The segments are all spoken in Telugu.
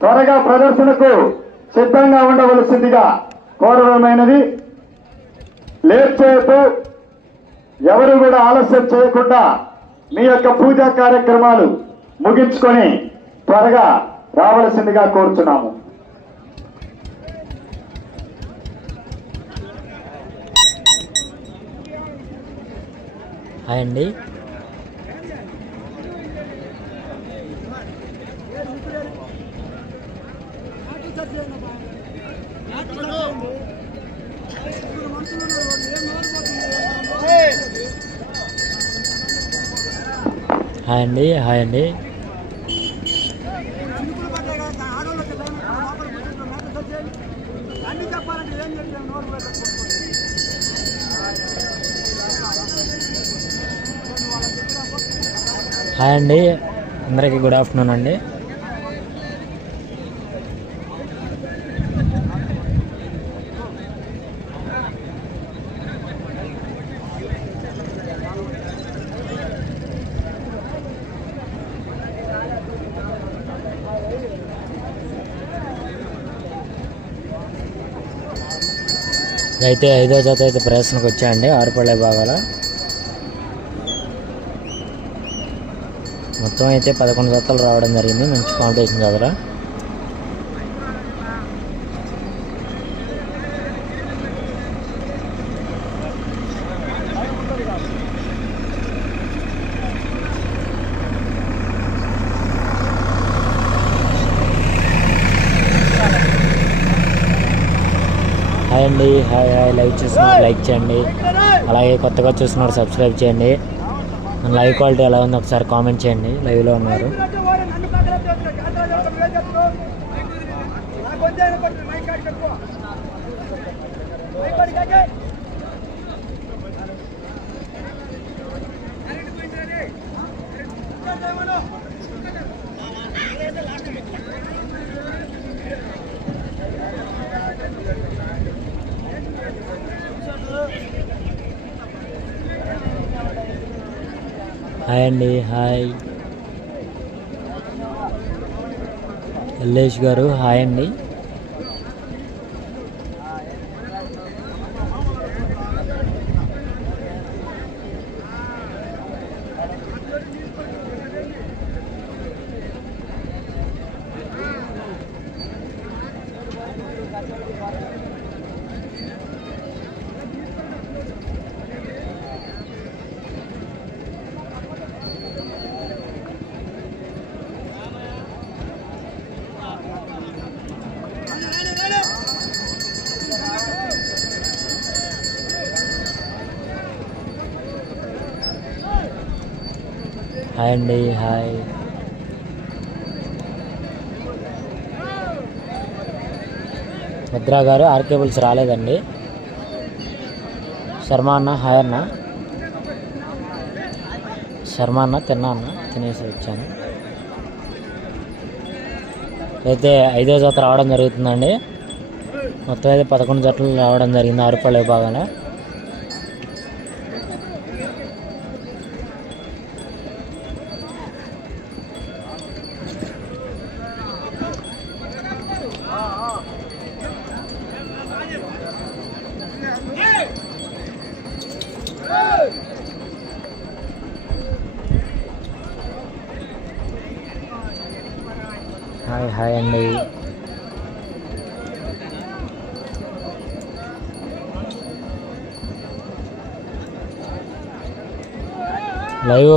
త్వరగా ప్రదర్శనకు సిద్ధంగా ఉండవలసిందిగా కోరడమైనది లేట్ చేయకు. ఎవరు కూడా ఆలస్యం చేయకుండా మీ యొక్క పూజా కార్యక్రమాలు ముగించుకొని త్వరగా రావలసిందిగా కోరుతున్నాము హాయ్ అండి. హాయ్ అండి హాయ్ అండి. హాయ్ అండి అందరికీ గుడ్ ఆఫ్టర్నూన్ అండి. అయితే ఐదో జత అయితే ప్రదర్శనకు వచ్చాయండి ఆరుపల్లె భాగాల. మొత్తం అయితే పదకొండు జతలు రావడం జరిగింది మంచి కాంపిటీషన్ కదరా అండి హాయ్ హాయ్. లైక్ చూస్తున్నారు లైక్ చేయండి. అలాగే కొత్తగా చూస్తున్నారు సబ్స్క్రైబ్ చేయండి. లైవ్ క్వాలిటీ ఎలా ఉందో ఒకసారి కామెంట్ చేయండి. లైవ్లో ఉన్నారు. అండి హాయ్. ఎల్లేష్ గారు హాయ్ అండి. హాయ్ అండి హాయ్ భద్రా గారు ఆర్కేబుల్స్ రాలేదండి. శర్మ అన్న హాయ్ అన్న. శర్మ అన్న తిన్నా అన్న తినేసి వచ్చాను. అయితే ఐదో జత రావడం జరుగుతుందండి. మొత్తం అయితే పదకొండు జట్లు రావడం జరిగింది ఆరుపల్లి విభాగంలో.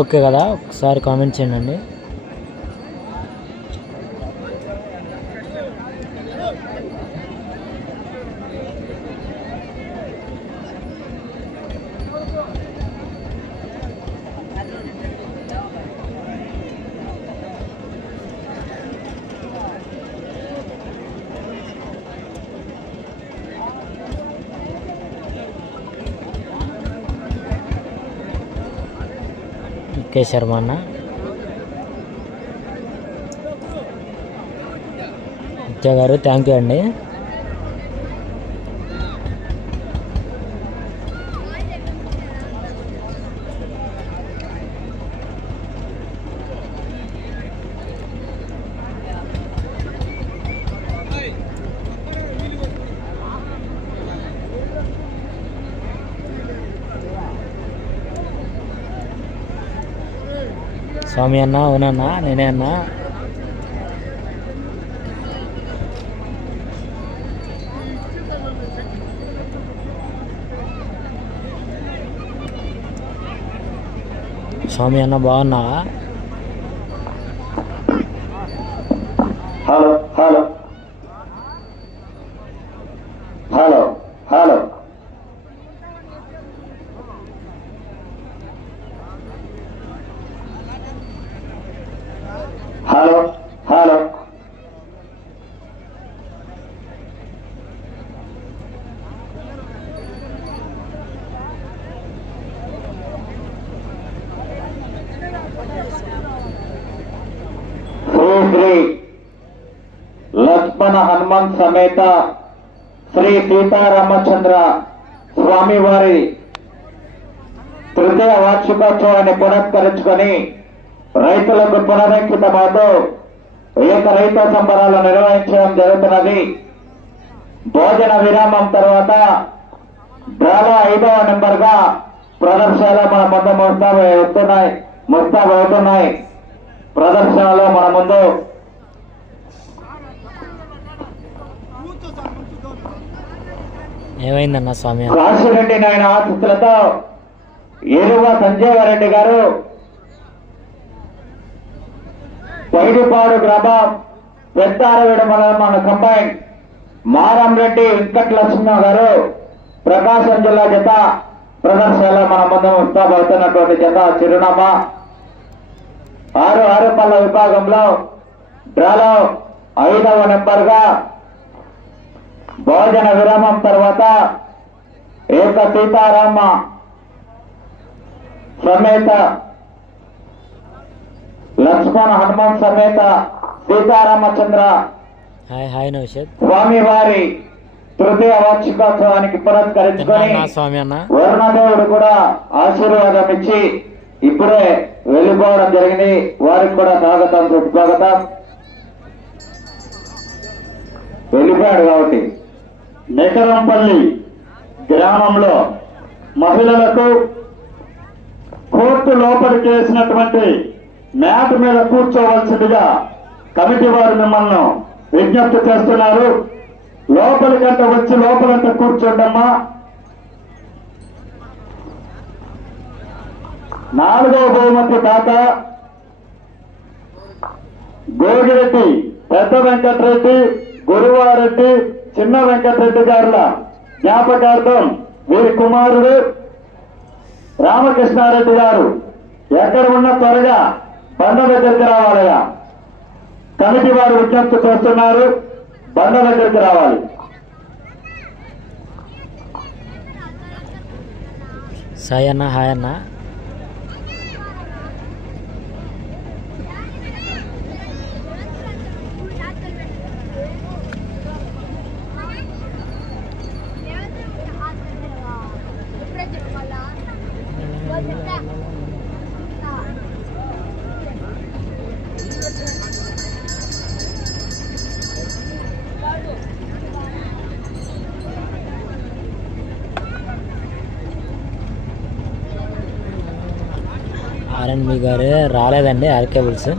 ఓకే కదా ఒకసారి కామెంట్ చేయండి. కే శర్మ అన్న. నిత్య గారు థ్యాంక్ యూ అండి. స్వామి అన్న అవునన్నా నేనే అన్నా. స్వామి అన్న బాగున్నావా? Hello hello hello hello hello Shri Shri Lakshmana Hanuman సమేత శ్రీ సీతారామచంద్ర స్వామివారి తృతీయ వార్షికోత్సవాన్ని పురస్కరించుకొని రైతులకు పునరంకితమవుతూ ఏక రైతు సంబరాలు నిర్వహించడం జరుగుతున్నది. భోజన విరామం తర్వాత డ్రాలో ఐదవ నెంబర్గా ప్రదర్శనలో మన ముందు ముస్తాబు అవుతున్నాయి ముస్తాబు అవుతున్నాయి ప్రదర్శనలో మన ముందు ఏమైందన్న స్వామి? అన్న నాయన ఆశిస్తులతో ఏరువ సంజీవారెడ్డి గారు పైడిపాడు గ్రామం పెద్దారవిడ మన కంబైన్. మారంరెడ్డి వెంకట లక్ష్మణ గారు ప్రకాశం జిల్లా జత ప్రదర్శనలో మన ముందు ఉత్సాహపడుతున్నటువంటి జత చిరునామా. ఆరు ఆరు పళ్ళ విభాగంలో డ్రాలో ఐదవ నెంబర్గా భోజన విరామం తర్వాత ఏక సీతారామ సమేత లక్ష్మణ హనుమాన్ సమేత సీతారామచంద్ర నౌషద్. స్వామివారి తృతీయ వార్షికోత్సవానికి పురస్కరించుకొని స్వామి వరుణదేవుడు కూడా ఆశీర్వాదం ఇచ్చి ఇప్పుడే వెళ్ళిపోవడం జరిగింది. వారికి కూడా స్వాగతం సుస్వాగతం వెళ్ళిపోయాడు కాబట్టి. నెకరంపల్లి గ్రామంలో మహిళలకు కోర్టు లోపలికి వేసినటువంటి మ్యాట్ మీద కూర్చోవలసిందిగా కమిటీ వారు మిమ్మల్ని విజ్ఞప్తి చేస్తున్నారు. లోపలికంట వచ్చి లోపలంట కూర్చోండమ్మా. నాలుగవ బహుమతి దాత గోగిరెడ్డి పెద్ద వెంకటరెడ్డి గురువారెడ్డి చిన్న వెంకటరెడ్డి గారుల జ్ఞాపకార్థం వీరి కుమారుడు రామకృష్ణారెడ్డి గారు ఎక్కడ ఉన్న త్వరగా బండ దగ్గరికి రావాలయ్యా. కమిటీ వారు విజ్ఞప్తి చేస్తున్నారు బండ దగ్గరికి రావాలి. సాయన్న అన్న హాయ్ అన్న ఆర్ఎన్బి గారు రాలేదండి ఆర్ కేబుల్స్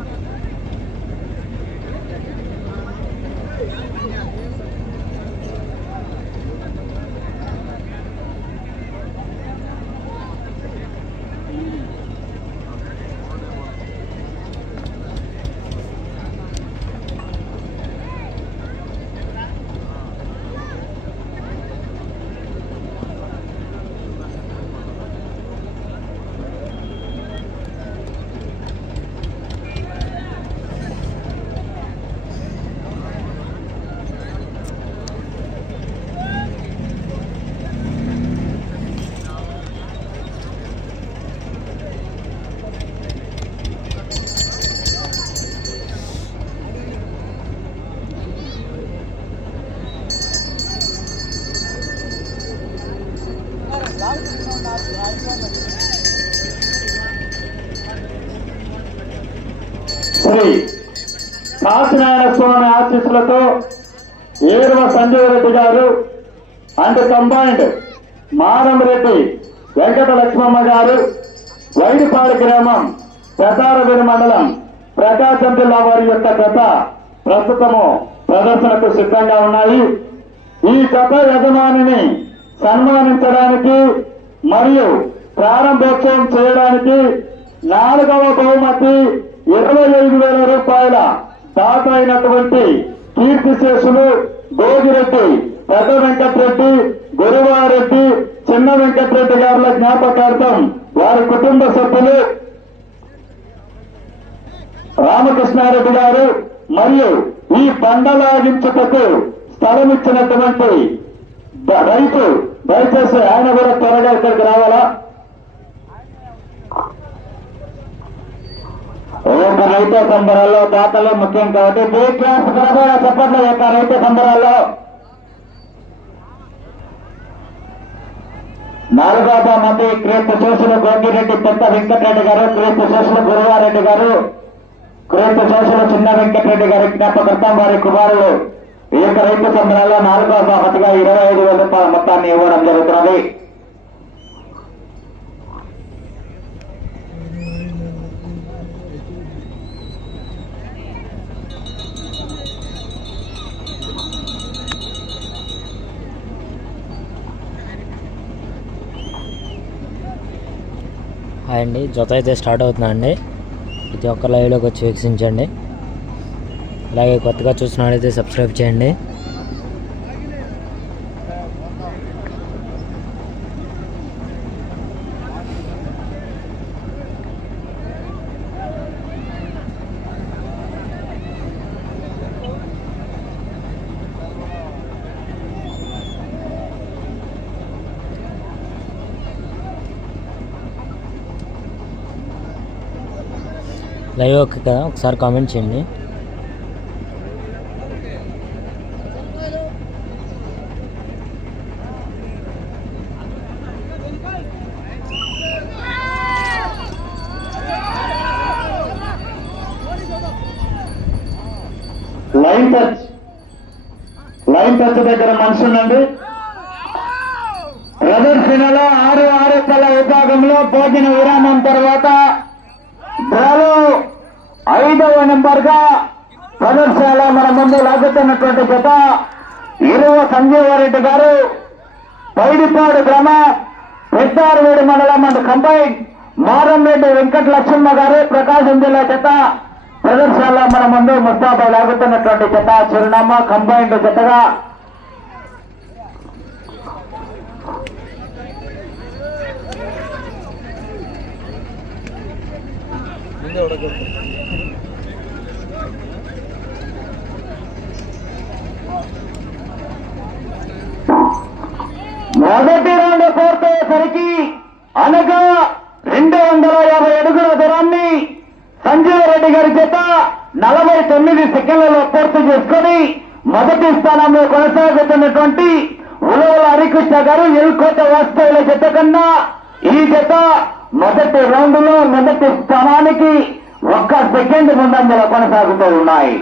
శ్రీ కాశీనారాయణ స్వామి ఆశీస్సులతో ఏరువ రెడ్డి గారు అండ్ కంబైన్డ్ మారంరెడ్డి వెంకట లక్ష్మమ్మ గారు వైడిపాడు గ్రామం శతారవేణి మండలం ప్రకాశం జిల్లా వారి యొక్క జత ప్రస్తుతము ప్రదర్శనకు సిద్ధంగా ఉన్నాయి. ఈ జత యజమానిని సన్మానించడానికి మరియు ప్రారంభోత్సవం చేయడానికి నాలుగవ బహుమతి ఇరవై ఐదు వేల రూపాయల దాత అయినటువంటి కీర్తిశేషులు భోగిరెడ్డి పెద్ద వెంకటరెడ్డి గురువారెడ్డి చిన్న వెంకటరెడ్డి గారుల జ్ఞాపకార్థం వారి కుటుంబ సభ్యులు రామకృష్ణారెడ్డి గారు మరియు ఈ పండలాగించుటకు స్థలం ఇచ్చినటువంటి రైతు దయచేసి ఆయన కూడా త్వరగా ఇక్కడికి రావాలా? ఒక రైతు సంబరాల్లో దాతలు ముఖ్యం కాబట్టి బ్రేక్ క్లాస్ కూడా చెప్పట్ల యొక్క రైతు సంబరాల్లో. నాలుగవ మంది క్రీస్తు శేషులు గోగిరెడ్డి పెద్ద వెంకటరెడ్డి గారు క్రీస్తు శేషులు గురువారెడ్డి గారు క్రీస్తు శేషులు చిన్న వెంకటరెడ్డి గారి జ్ఞాపకర్తం వారి కుమారులు. ఈ యొక్క రైతు సంబరాల్లో నాలుగవ మతిగా ఇరవై ఐదు వేల రూపాయల మొత్తాన్ని ఇవ్వడం జరుగుతున్నది. హాయ్ అండి. జత అయితే స్టార్ట్ అవుతుందండి ప్రతి ఒక్క లైవ్లోకి వచ్చి వీక్షించండి. అలాగే కొత్తగా చూసినట్లయితే సబ్స్క్రైబ్ చేయండి. లైవ్ ఓకే కదా ఒకసారి కామెంట్ చేయండి లైన్ టచ్ లైన్ టచ్ దగ్గర మనిషి ఉండండి ప్రదర్శనలో ఆరు ఆరు పళ్ళ విభాగంలో భోజన విరామం తర్వాత డ్రాలో ఐదవ నెంబర్గా ప్రదర్శనలో మన ముందు లాగుతున్నటువంటి జత ఇరువ సంజీవారెడ్డి గారు పైడిపాడు గ్రామ పెద్దారువేడి మండలం అండ్ కంబైన్ మారంరెడ్డి వెంకట లక్ష్మణ గారు ప్రకాశం జిల్లా జత ప్రదర్శనలో మన ముందు ముస్తాబా లాగుతున్నటువంటి జత చిరునామా కంబైన్డ్ జతగా మొదటి రౌండ్ పూర్తయ్యేసరికి అనగా రెండు వందల యాభై అడుగుల దూరాన్ని సంజీవ రెడ్డి గారి చేత నలభై తొమ్మిది సెకండ్లలో పూర్తి చేసుకొని మొదటి స్థానంలో కొనసాగుతున్నటువంటి ఉలవల హరికృష్ణ గారు ఎల్కోట వాస్తవుల జత కన్నా ఈ జత మొదటి రౌండ్లో మొదటి స్థానానికి ఒక్క సెకండ్ ముందంజలో కొనసాగుతూ ఉన్నాయి.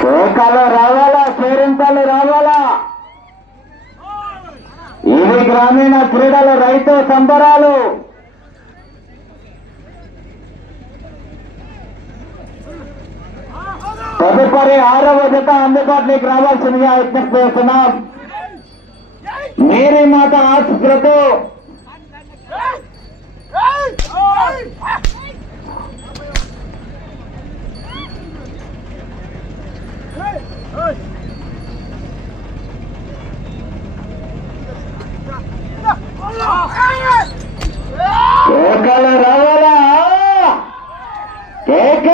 కోకలు రావాలా చేరింతలు రావాలా ఇవి గ్రామీణ క్రీడలు రైతు సంబరాలు తదుపరి ఆరవ జత అందుబాటులోకి రావాల్సిందిగా విజ్ఞప్తి చేస్తున్నాం మీరి మాట ఆశిస్తులతో కేకలు రావాలా కేక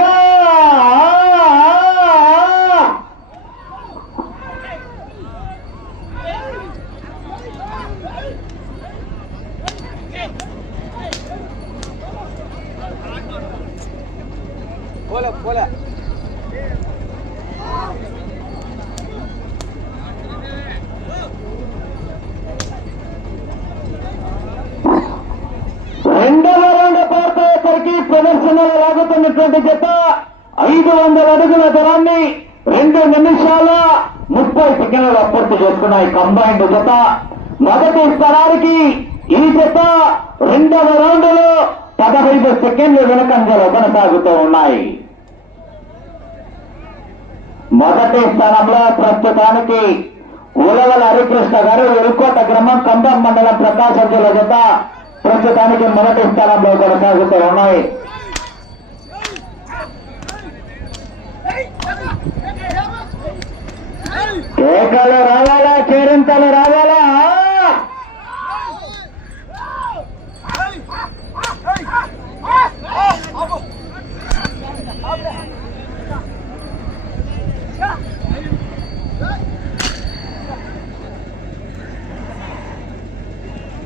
పోలే పోలే రెండవ రౌండ్ పూర్తయ్యేసరికి ప్రదర్శనలో లాగుతున్నటువంటి జత ఐదు వందల అడుగుల దూరాన్ని రెండు నిమిషాల ముప్పై సెకండ్ల పూర్తి చేసుకున్నాయి కంబైన్డ్ జత మొదటి స్థలానికి ఈ జత రెండవ రౌండ్లో పదహైదు సెకండ్లు వెనకంజలో కొనసాగుతూ ఉన్నాయి మొదటి స్థానంలో ప్రస్తుతానికి ఉలవల హరికృష్ణ గారు ఎల్కోట గ్రామం కంబం మండలం ప్రకాశం జిల్లా జత ప్రస్తుతానికి మొదటి స్థానంలో కొనసాగుతూ ఉన్నాయి ఏకలో రావాలా కేరింతలు రావాలా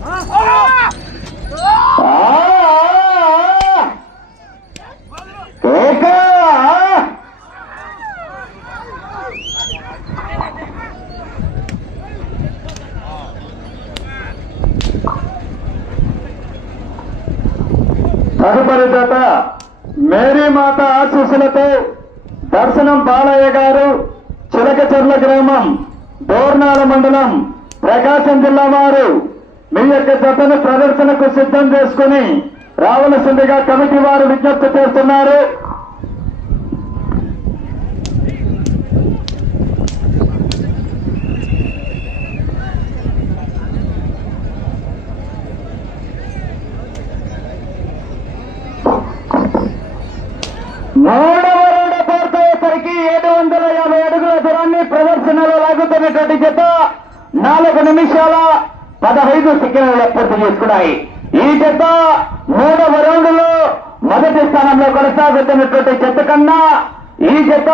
ఆ, ఆ, ఆ. కేక తదుపరి జత మేరీ మాత ఆశీస్సులతో దర్శనం బాలయ్య గారు చిలకచెర్ల గ్రామం దోర్నాల మండలం ప్రకాశం జిల్లా వారు మీ యొక్క జతను ప్రదర్శనకు సిద్ధం చేసుకుని రావలసిందిగా కమిటీ వారు విజ్ఞప్తి చేస్తున్నారు. మూడవ రౌండ్ పూర్తయ్యేసరికి ఏడు వందల యాభై అడుగుల దూరాన్ని ప్రదర్శనలో లాగుతున్నటువంటి జత. నాలుగు నిమిషాల పదహైదు సెకండ్లు పూర్తి చేసుకున్నాయి. ఈ జత మూడవ రౌండ్లో మొదటి స్థానంలో కొనసాగుతున్నటువంటి జత కన్నా ఈ జత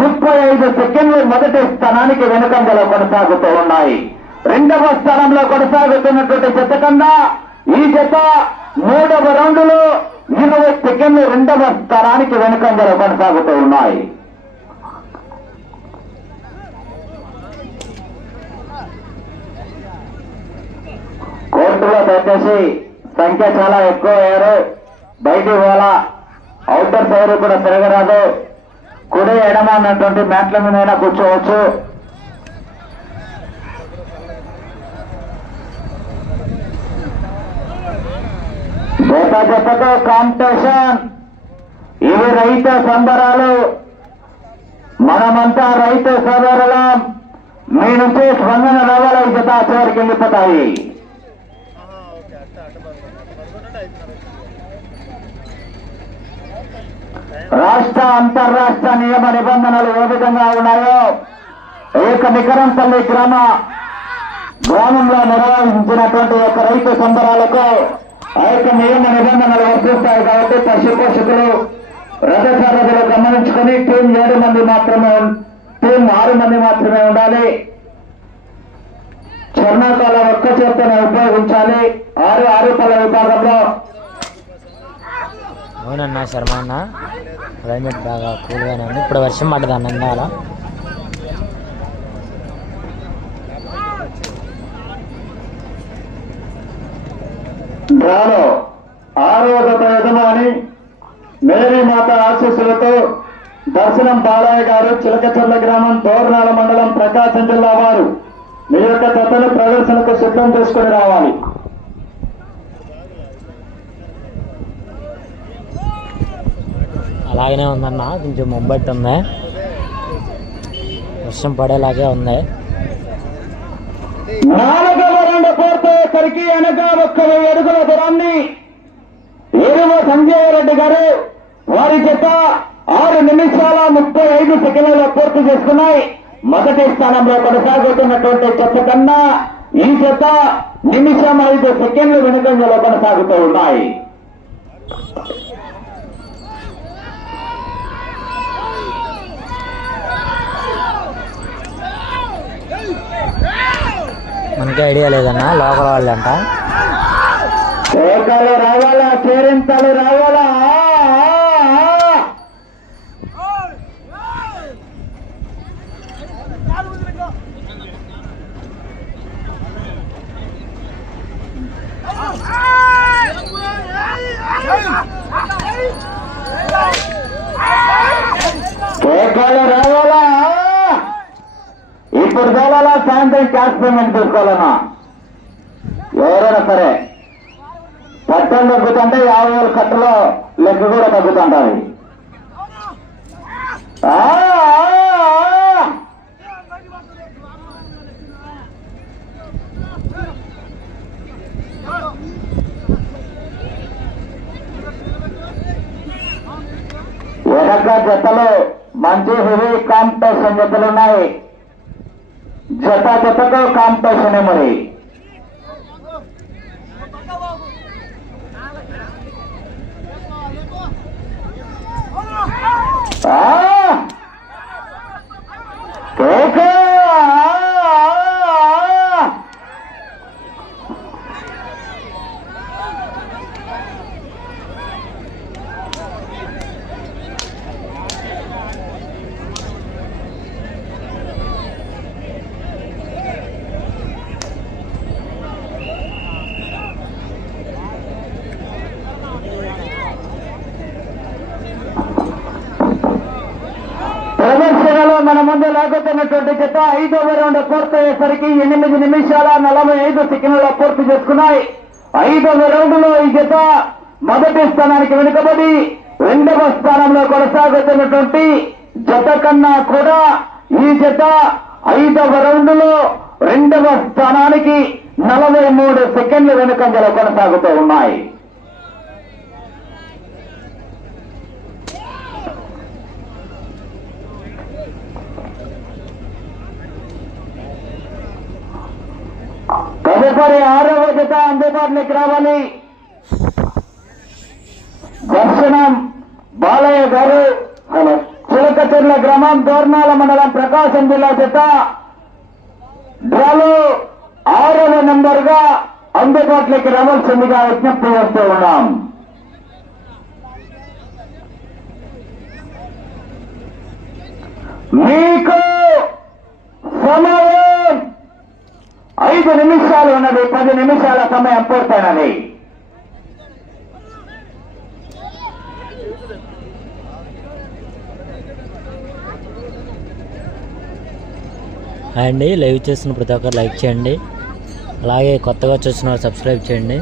ముప్పై ఐదు సెకండ్లు మొదటి స్థానానికి వెనుకంజలో కొనసాగుతూ ఉన్నాయి. రెండవ స్థానంలో కొనసాగుతున్నటువంటి జత కన్నా ఈ జత మూడవ రౌండ్లో ఇరవై సెకండ్లు రెండవ స్థానానికి వెనుకంజలో కొనసాగుతూ ఉన్నాయి. వచ్చేసి సంఖ్య చాలా ఎక్కువ అయ్యారు బయటికి పోలా అవుటర్ సైడ్ కూడా తిరగరాదు. కుడి ఎడమ అన్నటువంటి మ్యాట్ల మీద కూర్చోవచ్చు. జత జతతో కాంపిటీషన్ ఇవి రైతు సంబరాలు. మనమంతా రైతు సోదరులం. మీ నుంచి స్పందన రావాలి? జత చివరికి వెళ్ళిపోతాయి. రాష్ట్ర అంతర్రాష్ట్ర నియమ నిబంధనలు ఏ విధంగా ఉన్నాయో ఏక నికరంపల్లి గ్రామ గ్రామంలో నిర్వహించినటువంటి ఒక రైతు సంబరాలకు ఆ యొక్క నియమ నిబంధనలు వర్తిస్తాయి కాబట్టి పశు పోషకులు రథసారథులు గమనించుకొని టీం ఏడు మంది మాత్రమే టీం ఆరు మంది మాత్రమే ఉండాలి. స్వర్ణాకాల ఒక్క చేతనే ఉపయోగించాలి. ఆరు ఆరు పల్ల విభాగంలో అవునన్నా శర్మ అన్న క్లైమేట్ బాగా కూల్గానే ఉంది. ఇప్పుడు వర్షం పడ్డది అన్న ఇందాల డ్రాలో ఆరో గత యజమాని మేరీమాత ఆశీస్సులతో దర్శనం బాలయ్య గారు చిలకచర్ల గ్రామం తోర్నాల మండలం ప్రకాశం జిల్లా వారు. మీ యొక్క జతను ప్రదర్శనకు సిద్ధం చేసుకుని రావాలి. అలాగనే ఉందన్న కొంచెం ముంబట్టి ఉంది వర్షం పడేలాగే ఉంది. నాలుగవ రెండు పూర్తయ్యేసరికి వెనక ఒక్క వెయ్యి అడుగుల దూరాన్ని ఏరువ సంజయ్ రెడ్డి గారు వారి చేత ఆరు నిమిషాల ముప్పై ఐదు సెకండ్లలో పూర్తి చేసుకున్నాయి. మొదటి స్థానంలో కొనసాగుతున్నటువంటి చెత్త కన్నా ఈ చెత్త నిమిషం ఐదు సెకండ్లు వెనుకంజలో కొనసాగుతూ ఉన్నాయి. మనకి ఐడియా లేదన్న లోకల్ వాళ్ళంట. రావాలా? చేరింతలు రావాలా? కేకలు రావాలా? సాయంత్రం క్యాష్ పేమెంట్ తీసుకోవాలన్నా ఎవరైనా సరే పట్టం తగ్గుతుంటే యాభై వేల కట్టలో లెక్క కూడా తగ్గుతుంటాయి ఆ, వెనక జతలు మంచి హెవీ కాంపిటీషన్ జతలు ఉన్నాయి జత జతకు కాంపిటీషన్ మరి ఆ! కేక! ఆ! ప్రదర్శనలో మన ముందు లాగుతున్నటువంటి జత ఐదవ రౌండ్ పూర్తయ్యేసరికి ఎనిమిది నిమిషాల నలభై ఐదు సెకండ్ల పూర్తి చేసుకున్నాయి. ఐదవ రౌండ్లో ఈ జత మొదటి స్థానానికి వెనుకబడి రెండవ స్థానంలో కొనసాగుతున్నటువంటి జత కన్నా కూడా ఈ జత ఐదవ రౌండ్లో రెండవ స్థానానికి నలభై మూడు సెకండ్ల వెనుకంజలో కొనసాగుతూ ఉన్నాయి. తదుపరి ఆరవ జత అందుబాటులోకి రావాలి. దర్శనం బాలయ్య గారు హలో చిలకచెర్ల గ్రామం దోర్నాల మండలం ప్రకాశం జిల్లా జత. డ్రాలో ఆరవ నెంబర్గా అందుబాటులోకి రావాల్సిందిగా విజ్ఞప్తి చేస్తూ ఉన్నాం. మీకు సమయం ఐదు నిమిషాలు ఉన్నది పది నిమిషాల సమయం పూర్తయినది. అండి లైవ్ చేసిన ప్రతి ఒక్కరు లైక్ చేయండి. అలాగే కొత్తగా చూసిన వారు సబ్స్క్రైబ్ చేయండి.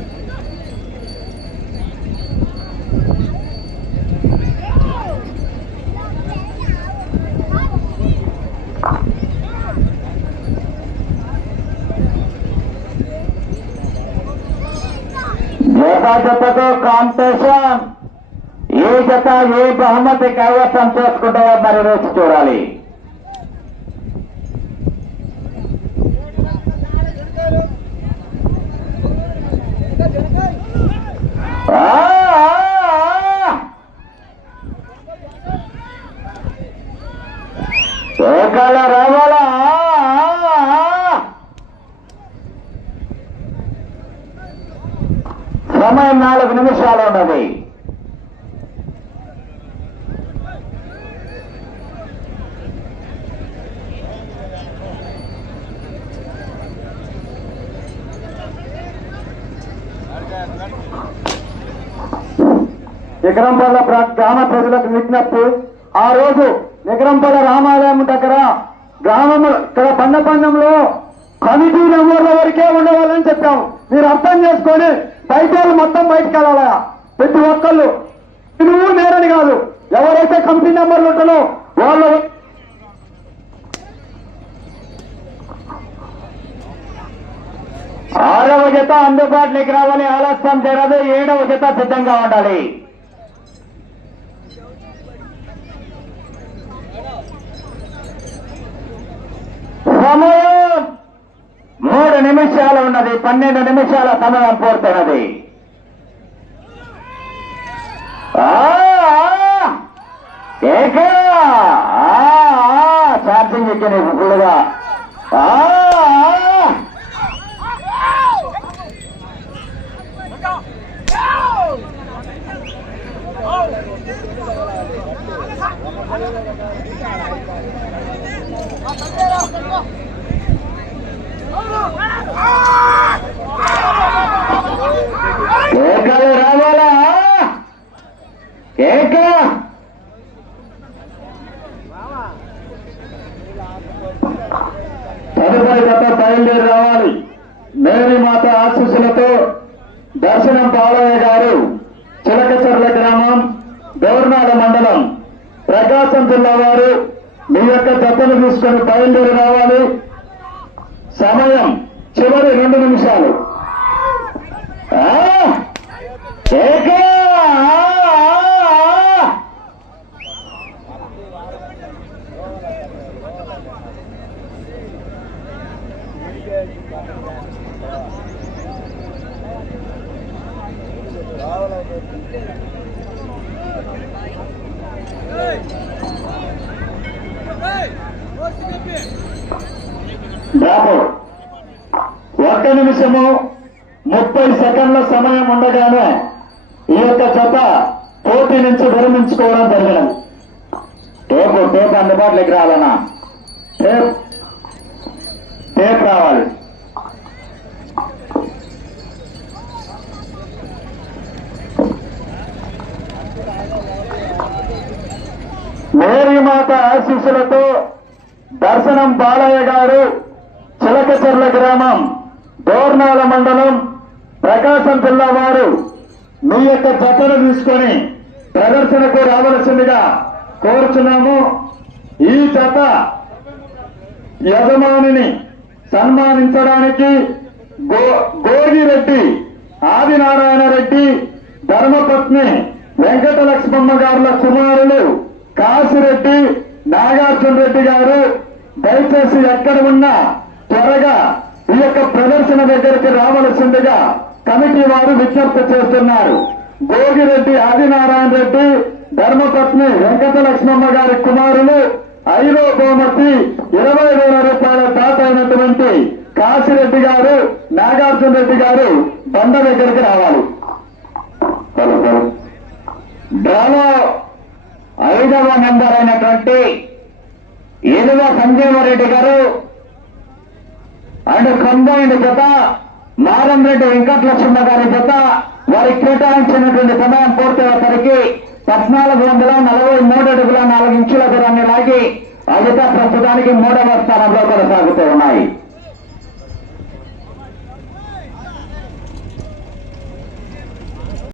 జత జతకు కాంపిటీషన్. ఏ జత ఏ బహుమతి కైవసం చేసుకుంటాయో మరి రోజు చూడాలి ఆ, ఆ, ఆ. ఏకాల రావాలా ఆ, ఆ, ఆ. సమయం నాలుగు నిమిషాలు ఉన్నది. నిగరంపల్ల గ్రామ ప్రజలకు విజ్ఞప్తి. ఆ రోజు నిగరంపల్ల రామాలయం దగ్గర గ్రామం ఇక్కడ బండ పందెంలో కమిటీ నెంబర్ల వరకే ఉండవాలని చెప్పాము మీరు అర్థం చేసుకొని బయట మొత్తం బయటకు వెళ్ళాలా? ప్రతి ఒక్కళ్ళు. నువ్వు నేరని కాదు. ఎవరైతే కంపెనీ నెంబర్లు ఉంటారో వాళ్ళు ఆరవ జత అందుబాటులోకి రావాలి ఆలస్యం జరగదు ఏడవ జత సిద్ధంగా ఉండాలి. సమయం నిమిషాలు ఉన్నది పన్నెండు నిమిషాల సమయం పూర్తయినది. ఏకే ఆ, ఏక, ఆ, ఆ, ఛార్జింగ్ ఎక్కింది ఫుల్గా ఆ, ఆ. కేకలు రావాలా కేక తదుపరి జత బయలుదేరి రావాలి. మేరీమాత ఆశీస్సులతో దర్శనం బాలయ్య గారు చిలకచర్ల గ్రామం గౌర్నాల మండలం ప్రకాశం జిల్లా వారు మీ యొక్క జతను తీసుకొని బయలుదేరి రావాలి. సమయం చివరి రెండు నిమిషాలు. ఏకే? ఆ! ఆ! బాబు ఒక్క నిమిషము ముప్పై సెకండ్ల సమయం ఉండగానే ఈ యొక్క జత పోటీ నుంచి విరమించుకోవడం జరిగినది. టేప్ టేప్ అందుబాటులోకి రావాలన్నా. టేప్ టేప్ రావాలి. మేరీమాత ఆశీస్సులతో దర్శనం బాలయ్య గారు చిలకచెర్ల గ్రామం. దోర్నాల మండలం ప్రకాశం జిల్లా వారు మీ యొక్క జతను తీసుకొని ప్రదర్శనకు రావలసిందిగా కోరుచున్నాము. ఈ జత యజమానిని సన్మానించడానికి గో గోగిరెడ్డి ఆదినారాయణ రెడ్డి ధర్మపత్ని వెంకటలక్ష్మమ్మ గారుల కుమారులు కాశిరెడ్డి నాగార్జున రెడ్డి గారు. దయచేసి ఎక్కడ ఉన్నా త్వరగా ఈ యొక్క ప్రదర్శన దగ్గరికి రావలసిందిగా కమిటీ వారు విజ్ఞప్తి చేస్తున్నారు. గోగిరెడ్డి ఆదినారాయణ రెడ్డి ధర్మపత్ని వెంకట లక్ష్మమ్మ గారి కుమారులు ఐదో బహుమతి ఇరవై వేల రూపాయల దాత అయినటువంటి కాశిరెడ్డి గారు నాగార్జున రెడ్డి గారు బండ దగ్గరికి రావాలి. డ్రాలో ఐదవ నెంబర్ అయినటువంటి ఏనుగ సంజీవరెడ్డి గారు అండ్ కంబైండ్ జత నారంరెడ్డి వెంకటలక్ష్మ గారి జత వారికి కేటాయించినటువంటి సమయం పూర్తయ్యేసరికి పద్నాలుగు వందల నలభై మూడు అడుగుల నాలుగు ఇంచుల దూరాన్ని లాగి ఆ ప్రస్తుతానికి మూడవ స్థానంలో కొనసాగుతూ ఉన్నాయి.